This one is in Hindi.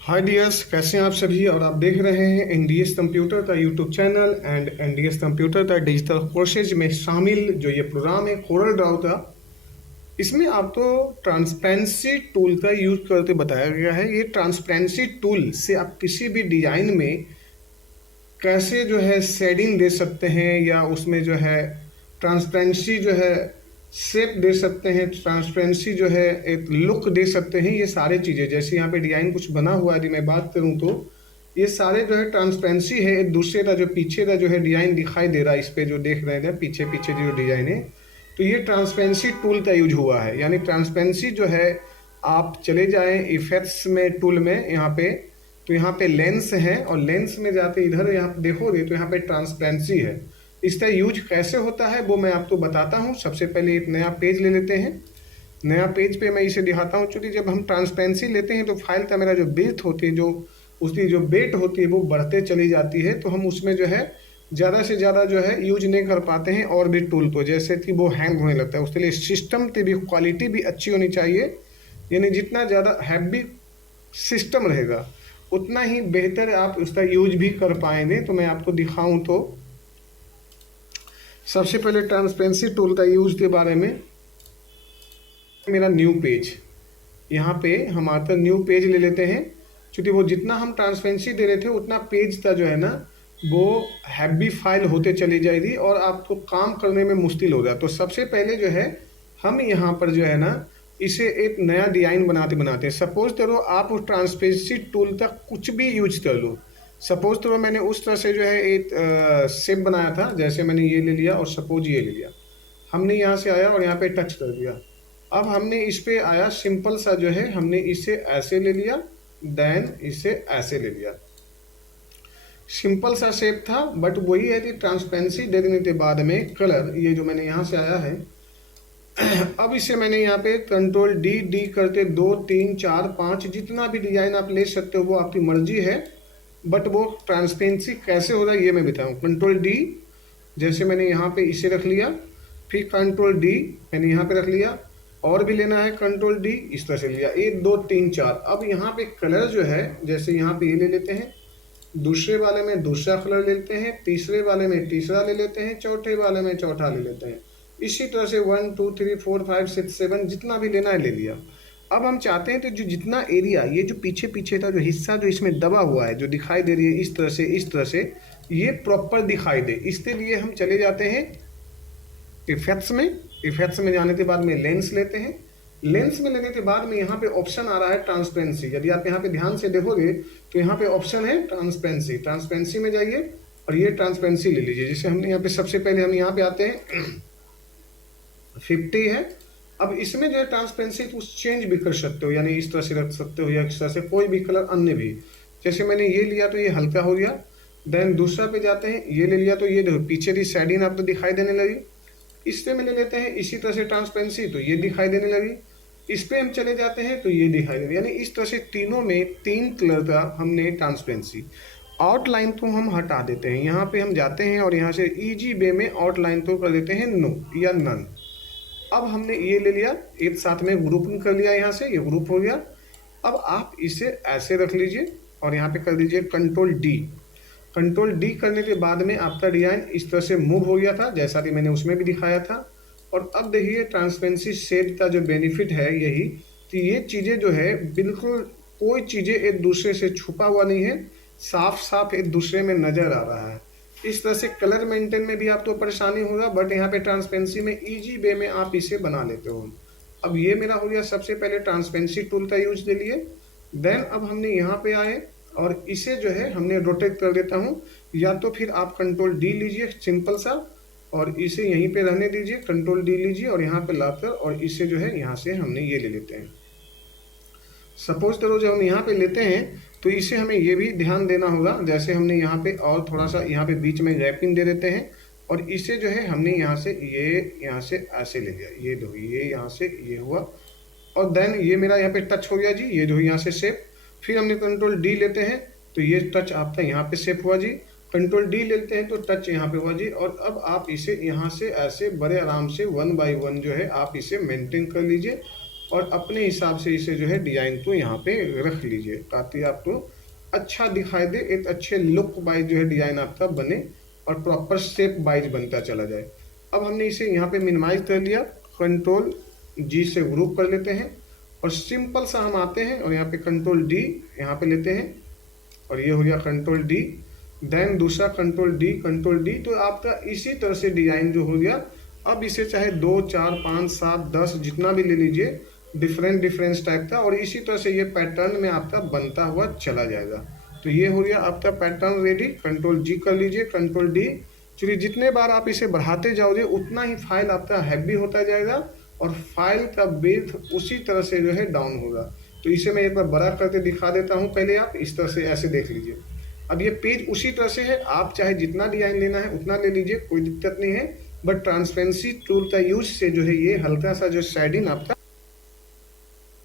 हाय डियर्स, कैसे हैं आप सभी। और आप देख रहे हैं एनडीएस कंप्यूटर का YouTube channel and NDS computer का डिजिटल कोर्सेज में शामिल जो ये प्रोग्राम है कोरल ड्रॉ का। इसमें आपको ट्रांसपेरेंसी टूल का यूज करके बताया गया है। ये ट्रांसपेरेंसी टूल से आप किसी भी डिजाइन में कैसे जो है शेडिंग दे सकते हैं, या उसमें जो है ट्रांसपेरेंसी जो है शेप दे सकते हैं, ट्रांसपेरेंसी जो है एक लुक दे सकते हैं। ये सारे चीज़ें, जैसे यहाँ पे डिजाइन कुछ बना हुआ है, यदि मैं बात करूँ तो ये सारे जो है ट्रांसपेरेंसी है। एक दूसरे का जो पीछे का जो है डिजाइन दिखाई दे रहा है, इस पे जो देख रहे हैं पीछे पीछे जो डिजाइन है, तो ये ट्रांसपेरेंसी टूल का यूज हुआ है। यानी ट्रांसपेरेंसी जो है, आप चले जाएं इफेक्ट्स में, टूल में, यहाँ पे तो यहाँ पे लेंस है, और लेंस में जाते इधर यहाँ पे देखोगे तो यहाँ पे ट्रांसपेरेंसी है। इसका यूज कैसे होता है वो मैं आपको बताता हूँ। सबसे पहले एक नया पेज ले लेते हैं। नया पेज पे मैं इसे दिखाता हूँ। चूंकि जब हम ट्रांसपेरेंसी लेते हैं तो फाइल का मेरा जो बेट होती है, जो उसकी जो बेट होती है वो बढ़ते चली जाती है, तो हम उसमें जो है ज़्यादा से ज़्यादा जो है यूज नहीं कर पाते हैं और भी टूल को, जैसे कि वो हैंग होने लगता है। उसके लिए सिस्टम की भी क्वालिटी भी अच्छी होनी चाहिए। यानी जितना ज़्यादा हैवी सिस्टम रहेगा उतना ही बेहतर आप उसका यूज भी कर पाएंगे। तो मैं आपको दिखाऊं तो सबसे पहले ट्रांसपेरेंसी टूल का यूज के बारे में, मेरा न्यू पेज, यहाँ पे हम आकर न्यू पेज ले लेते हैं। क्योंकि वो जितना हम ट्रांसपेरेंसी दे रहे थे उतना पेज का जो है ना वो हैवी फाइल होते चली जाएगी और आपको काम करने में मुश्किल होगा। तो सबसे पहले जो है हम यहाँ पर जो है ना इसे एक नया डिजाइन बनाते बनाते, सपोज करो आप उस ट्रांसपेरेंसी टूल का कुछ भी यूज कर लो। सपोज करो मैंने उस तरह से जो है एक शेप बनाया था, जैसे मैंने ये ले लिया और सपोज ये ले लिया। हमने यहाँ से आया और यहाँ पे टच कर दिया। अब हमने इस पे आया, सिंपल सा जो है हमने इसे ऐसे ले लिया, देन इसे ऐसे ले लिया। सिंपल सा शेप था, बट वही है कि ट्रांसपेरेंसी देने के बाद में कलर, ये जो मैंने यहाँ से आया है अब इसे मैंने यहाँ पे कंट्रोल डी डी करके 2 3 4 5 जितना भी डिजाइन आप ले सकते हो वो आपकी मर्जी है। बट वो ट्रांसपेरेंसी कैसे हो रहा है ये मैं बताऊँ। कंट्रोल डी, जैसे मैंने यहाँ पे इसे रख लिया, फिर कंट्रोल डी मैंने यहाँ पे रख लिया, और भी लेना है कंट्रोल डी, इस तरह से लिया, 1 2 3 4। अब यहाँ पे कलर जो है, जैसे यहाँ पे ये ले लेते हैं, दूसरे वाले में दूसरा कलर ले लेते हैं, तीसरे वाले में तीसरा ले लेते हैं, चौथे वाले में चौथा ले लेते हैं। इसी तरह से 1 2 3 4 5 6 7 जितना भी लेना है ले लिया। अब हम चाहते हैं तो जो जितना एरिया, ये जो पीछे पीछे का जो हिस्सा जो इसमें दबा हुआ है, जो दिखाई दे रही है इस तरह से, इस तरह से ये प्रॉपर दिखाई दे, इसके लिए हम चले जाते हैं इफेक्ट्स में। इफेक्ट्स में जाने के बाद में लेंस लेते हैं। लेंस में लेने के बाद में यहाँ पे ऑप्शन आ रहा है ट्रांसपेरेंसी। यदि आप यहाँ पे ध्यान से देखोगे तो यहाँ पे ऑप्शन है ट्रांसपेरेंसी। ट्रांसपेरेंसी में जाइए और ये ट्रांसपेरेंसी ले लीजिए। जैसे हमने यहाँ पे सबसे पहले हम यहाँ पे आते हैं 50 है। अब इसमें जो है ट्रांसपेरेंसी तो चेंज भी कर सकते हो, यानी इस तरह से रख सकते हो या इस तरह से, कोई भी कलर अन्य भी। जैसे मैंने ये लिया तो ये हल्का हो गया। देन दूसरा पे जाते हैं, ये ले लिया तो ये देखो पीछे की शेडिंग आपको दिखाई देने लगी। इस पे में ले लेते हैं इसी तरह से ट्रांसपेरेंसी, तो ये दिखाई देने लगी। इस पे हम चले जाते हैं तो ये दिखाई दे, यानी इस तरह से तीनों में 3 कलर का हमने ट्रांसपेरेंसी। आउटलाइन तो हम हटा देते हैं, यहाँ पे हम जाते हैं और यहाँ से इजी वे में आउटलाइन तो कर देते हैं नो या नन। अब हमने ये ले लिया, एक साथ में ग्रुपिंग कर लिया, यहाँ से ये ग्रुप हो गया। अब आप इसे ऐसे रख लीजिए और यहाँ पे कर दीजिए कंट्रोल डी। कंट्रोल डी करने के बाद में आपका डिजाइन इस तरह से मूव हो गया था, जैसा कि मैंने उसमें भी दिखाया था। और अब देखिए ट्रांसपेरेंसी शेड का जो बेनिफिट है यही कि ये चीज़ें जो है बिल्कुल कोई चीज़ें एक दूसरे से छुपा हुआ नहीं है, साफ साफ एक दूसरे में नजर आ रहा है। इस तरह से कलर मेंटेन में भी आपको परेशानी होगा, बट यहाँ पे ट्रांसपेरेंसी में इजी वे में आप इसे बना लेते हो। अब ये मेरा हो गया सबसे पहले ट्रांसपेरेंसी टूल का यूज के लिए। देन अब हमने यहाँ पे आए और इसे जो है हमने रोटेट कर देता हूँ, या तो फिर आप कंट्रोल डी लीजिए सिंपल सा और इसे यहीं पे रहने दीजिए, कंट्रोल डी लीजिए और यहाँ पे लाकर और इसे जो है यहाँ से हमने ये ले लेते हैं। सपोज करो जब हम यहाँ पे लेते हैं तो इसे हमें ये भी ध्यान देना होगा, जैसे हमने यहाँ पे और थोड़ा सा यहाँ पे बीच में गैपिंग दे देते हैं और इसे जो है हमने यहाँ से ऐसे ले लिया, ये दो ये यहाँ से ये हुआ और देन ये मेरा यहाँ पे टच हो गया जी, ये जो यहाँ से शेप। फिर हमने कंट्रोल डी लेते हैं तो ये टच आपका यहाँ पे शेप हुआ जी, कंट्रोल डी लेते हैं तो टच यहाँ पे हुआ जी। और अब आप इसे यहाँ से ऐसे बड़े आराम से 1 बाय 1 जो है आप इसे मेंटेन कर लीजिए और अपने हिसाब से इसे जो है डिजाइन को यहाँ पे रख लीजिए ताकि आपको अच्छा दिखाई दे, एक अच्छे लुक वाइज जो है डिजाइन आपका बने और प्रॉपर शेप वाइज बनता चला जाए। अब हमने इसे यहाँ पे मिनिमाइज कर लिया, कंट्रोल जी से ग्रुप कर लेते हैं और सिंपल सा हम आते हैं और यहाँ पे कंट्रोल डी यहाँ पे लेते हैं और ये हो गया कंट्रोल डी, देन दूसरा कंट्रोल डी। तो आपका इसी तरह से डिजाइन जो हो गया। अब इसे चाहे 2 4 5 7 10 जितना भी ले लीजिए, डिफरेंट टाइप का, और इसी तरह से ये पैटर्न में आपका बनता हुआ चला जाएगा। तो ये हो गया आपका पैटर्न रेडी। कंट्रोल जी कर लीजिए, कंट्रोल डी। चलिए जितने बार आप इसे बढ़ाते जाओगे उतना ही फाइल आपका हैवी होता जाएगा और फाइल का विड्थ उसी तरह से जो है डाउन होगा। तो इसे मैं एक बार बड़ा करके दिखा देता हूँ, पहले आप इस तरह से ऐसे देख लीजिए। अब ये पेज उसी तरह से है, आप चाहे जितना डिजाइन लेना है उतना ले लीजिए, कोई दिक्कत नहीं है। बट ट्रांसपेरेंसी टूल का यूज से जो है ये हल्का सा जो शेडिंग आपका